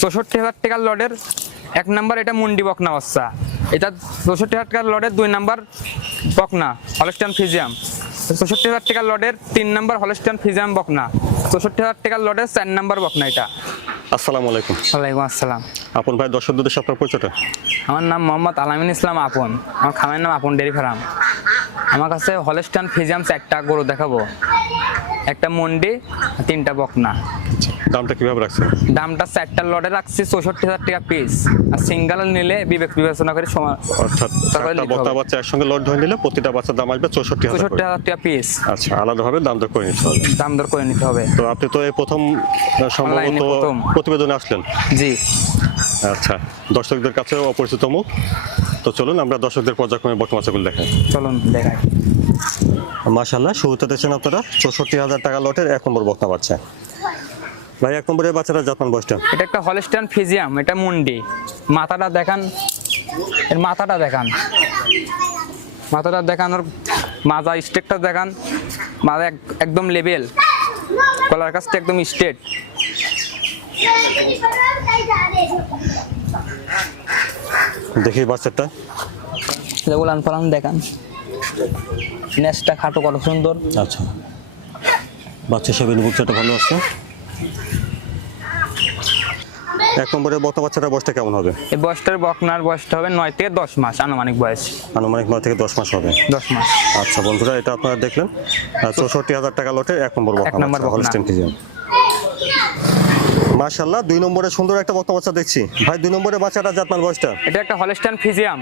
চৌষট্টি হাজার টাকার লডের এক নাম্বার এটা মুন্ডি বকনা বাচ্চা। এটা চৌষট্টি হাজার টাকার লডের দুই নাম্বার বকনা হলস্টান ফিজিয়াম চৌষট্টি হাজার টাকার লডের তিন নাম্বার হলস্টান ফিজিয়াম বকনা। চৌষট্টি হাজার টাকার লডের চার নাম্বার বকনা এটা। আসসালামু আলাইকুম। ওয়ালাইকুম আসসালাম। আপন ভাই দর্শকদের সাথে আপনার পরিচয়টা? আমার নাম মোহাম্মদ আলামিন ইসলাম আপন। আমার খামের নাম আপন ডেরি ফার্ম। আমার কাছে হলস্টান ফিজিয়াম চারটা গরু দেখাবো। একটা মন্ডি তিনটা বকনা। দামটা কীভাবে রাখছেন? দামটা চারটা লটে রাখছি চৌষট্টি হাজার টাকা পিস আর সিঙ্গেল নিলে বিবেক বিবেচনা করে সময় অর্থাৎ চারটা হবে। বাচ্চা একসঙ্গে লোড ধরে নিলে প্রতিটা বাচ্চার দাম আসবে চৌষট্টি হাজার চৌষট্টি হাজার টাকা পিস আচ্ছা আলাদাভাবে দাম দর করে নিতে হবে। দাম দর করে নিতে হবে। তো আপনি তো এই প্রথম সম্ভবত। প্রতিবেদনে আসলেন। জি। আচ্ছা দর্শকদের কাছেও অপরিচিত মুখ। তো চলুন আমরা দর্শকদের পর্যায়ক্রমে বর্তমান বাচ্চাগুলো দেখাই। চলুন দেখাই। মাশাল্লাহ শুরুতে দেখছেন আপনারা চৌষট্টি হাজার টাকা লটের এক নম্বর বক্তা বাচ্চা। ভাই এক নম্বরের বাচ্চারা জাপান বয়সটা? এটা একটা হলস্টান ফিজিয়াম এটা মুন্ডি। মাথাটা দেখান এর মাথাটা দেখান। মাথাটা দেখান ওর মাজা স্টেকটা দেখান। মাজা এক- একদম লেভেল। কলার কাছটা একদম স্ট্রেট। দেখি বাচ্চাটা। উলান পালান দেখান। নেসটা খাটো কত সুন্দর। আচ্ছা। বাচ্চা হিসাবে বাচ্চাটা ভালো আছে। এক নম্বরের বক্তা বাচ্চাটার বয়সটা কেমন হবে? এই বয়সটার বকনার বয়সটা হবে নয় থেকে দশ মাস আনুমানিক বয়স। আনুমানিক নয় থেকে দশ মাস হবে। দশ মাস। আচ্ছা বন্ধুরা এটা আপনারা দেখলেন। চৌষট্টি হাজার টাকা লটে এক নম্বর নম্বর বাচ্চা বকনা। হলস্টেন ফিজিয়াম মাশাল্লাহ দুই নম্বরে সুন্দর একটা বক্তা বাচ্চা দেখছি। ভাই দুই নম্বরে বাচ্চাটা জাতমান বয়সটা? এটা একটা হলস্টান ফিজিয়াম।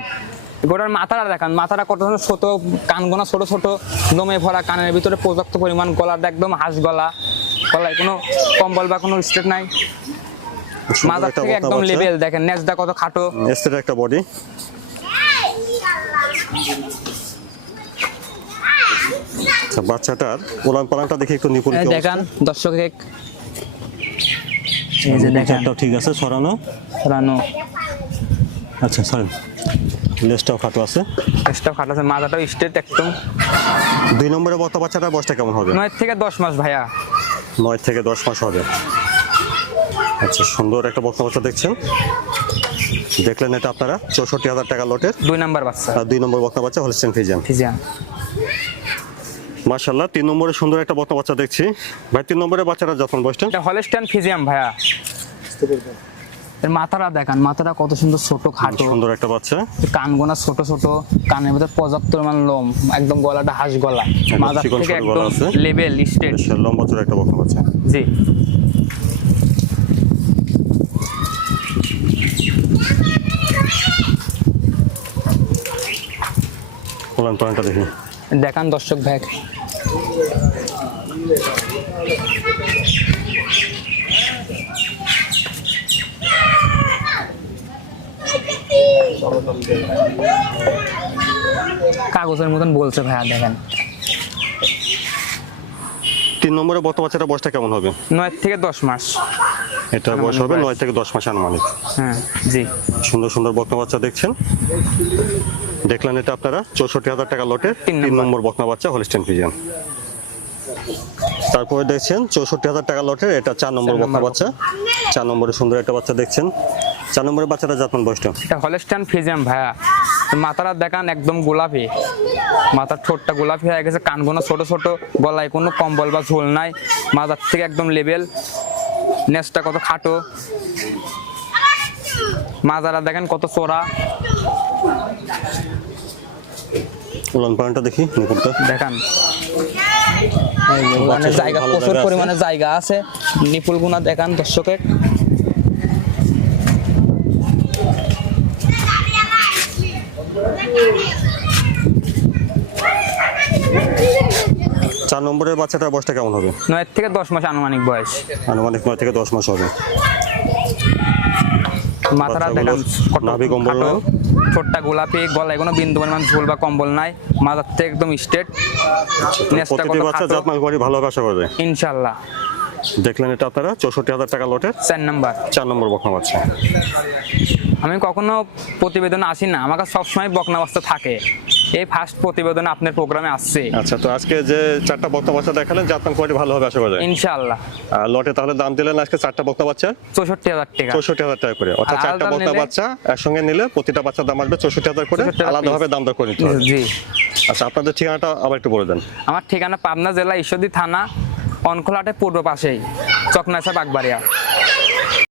গোটার মাথাটা দেখান মাথাটা কত ছোট কানগোনা ছোট ছোট দমে ভরা কানের ভিতরে পর্যাপ্ত পরিমাণ গলাটা একদম হাঁস গলা। গলায় কোনো কম্বল বা কোনো স্টেট নাই। মাথার থেকে একদম। লেভেল দেখেন নেজটা কত খাটো। এস্টের একটা বডি আচ্ছা বাচ্চাটার উলান পালানটা দেখি একটু নিপুণ দেখান দর্শক এই যে দেখেন। বাচ্চাটাও ঠিক আছে সরানো। রানো আচ্ছা সরেন লেজটাও খাটো আছে। চেষ্টাও খাটাছে মাথাটাও স্ট্রেট একদম। দুই নম্বরে বর্তা বাচ্চাটার বয়সটা কেমন হবে? নয় থেকে দশ মাস ভাইয়া। নয় থেকে দশ মাস হবে। আচ্ছা সুন্দর একটা বক্তা বাচ্চা দেখছেন। দেখলেন এটা আপনারা? চৌষট্টি হাজার টাকা লটের দুই নম্বর বাচ্চা। দুই নম্বর বক্তা বাচ্চা হলস্টেন ফিজিয়ান। ফিজিয়াম মাশাল্লাহ তিন নম্বরে সুন্দর একটা বক্তা বাচ্চা দেখছি। ভাই তিন নম্বরে বাচ্চাটা যখন বয়সটা? এটা হলস্টান ফিজিয়াম ভাইয়া। এর মাথাটা দেখান মাথাটা কত সুন্দর ছোট খাটো। সুন্দর একটা বাচ্চা। কানগোনা ছোট ছোট কানের ভিতরে পর্যাপ্ত পরিমাণ লোম একদম গলাটা হাঁস গলা। চিকন থেকে একদম লেভেল স্টেট। লম্বা চড়া একটা বক্তা বাচ্চা। জি। উলান পালানটা দেখি। দেখান দর্শক ভাই। কাগজের মতন বলছে ভাইয়া দেখেন। তিন নম্বরে বক্তা বাচ্চাটা বয়সটা কেমন হবে? নয় থেকে দশ মাস। এটা বয়স হবে নয় থেকে দশ মাস আনুমানিক। হ্যাঁ জি। সুন্দর সুন্দর বকনা বাচ্চা দেখছেন। দেখলেন এটা আপনারা? চৌষট্টি হাজার টাকা লটের তিন নম্বর। বকনা বাচ্চা হলিস্টেন ফিজিয়ান তারপরে দেখছেন চৌষট্টি হাজার টাকা লটের এটা চার নম্বর বকনা বাচ্চা। চার নম্বরে সুন্দর একটা বাচ্চা দেখছেন। চার নম্বরের বাচ্চাটা যত্ন বয়সটা এটা হলস্টান ফিজিয়াম ভাইয়া। মাথাটা দেখান একদম গোলাপি। মাথার ঠোঁটটা গোলাপি হয়ে গেছে কানগুলো ছোট ছোট গলায় কোনো কম্বল বা ঝোল নাই। মাথার থেকে একদম লেবেল। নেসটা কত খাটো। মাজারা দেখেন কত চোরা উলান পালনটা দেখি নিপুণটা দেখান। বাচ্চা জায়গা প্রচুর পরিমাণে জায়গা আছে। নিপুল গুনা দেখান দর্শকের। চার নম্বরের বাচ্চাটার বয়সটা কেমন হবে? নয় থেকে দশ মাস আনুমানিক বয়স। আনুমানিক নয় থেকে দশ মাস হবে। মাথাটা দেখান নাভি কম্বল? ঠোঁটটা গোলাপি গলায় কোনো বিন্দু পরিমাণ ঝোল বা কম্বল নাই মাথার থেকে একদম স্ট্রেট কত আশা করবে ইনশাল্লাহ। দেখলেন এটা আপনারা? চৌষট্টি হাজার টাকা লটের? চার নাম্বার। চার নম্বর বকনা বাচ্চা। আমি কখনো প্রতিবেদন আসি না। আমার কাছে সবসময় বকনা অবস্থা থাকে। এই ফার্স্ট প্রতিবেদন আপনার প্রোগ্রামে আসছে। আচ্ছা তো আজকে যে চারটা বকনা বাচ্চা দেখালেন জাতমান কোয়ালিটি ভালো হবে আশা করা। যায় ইনশাআল্লাহ। আর লটে তাহলে দাম দিলেন আজকে চারটা বকনা বাচ্চা? চৌষট্টি হাজার টাকা। চৌষট্টি হাজার টাকা করে। অর্থাৎ চারটা বক্তা? বাচ্চা একসঙ্গে নিলে প্রতিটা বাচ্চার দাম আসবে চৌষট্টি হাজার করে। 64 আলাদাভাবে দাম দর করে নিতে হবে। জি। আচ্ছা আপনাদের ঠিকানাটা আবার একটু বলে দেন। আমার ঠিকানা পাবনা জেলা ঈশ্বরদী থানা অনখোলাটে পূর্ব পাশেই চকনাসা বাগবাড়িয়া।